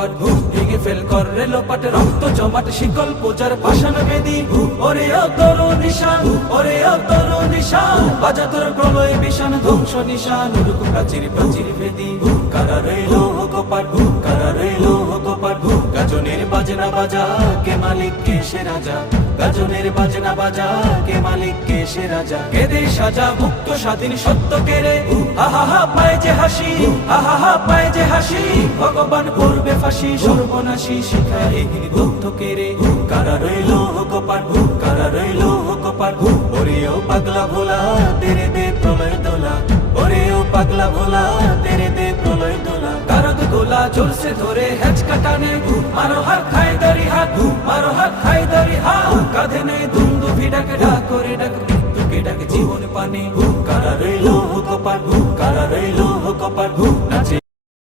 কপাট ভেঙে ফেল কর রে লোপাট রক্ত জমাট শিকল পূজার পাষাণ বেদী ওরে ও তরুণ নিশান ওরে ও তরুণ নিশান বাজা তোর প্রলয় বিশান ধ্বংস নিশান উড়ুক প্রাচীর প্রাচীর বেদী কারা রইল কপাট কারা রইল কপাট গাজনের বাজনা বাজা কে মালিক কে সে রাজা গাজনের বাজনা বাজা কে মালিক কে সে রাজা কে দে সাজা মুক্ত স্বাধীন সত্য কেড়ে আহা হা পায় যে হাসি আহা হা পায় যে হাসি ভগবান করবে ফাঁসি সর্বনাশী শিখায় এগিয়ে তথ্য কেড়ে কারা রইল কপাট কারা রইল কপাট ওরে ও পাগলা ভোলা তেরে দে প্রলয় দোলা ওরে ও পাগলা ভোলা তেরে দে প্রলয় দোলা কারক গোলা জোরসে ধরে হেঁচকা টানে মারো হাত খাই দাড়ি হাত মারো হাত খাই দাড়ি হাত কাঁধে নেই দুন্দু ভিড়াকে ডাক করে ডাক মৃত্যুকে ডাক জীবন পানে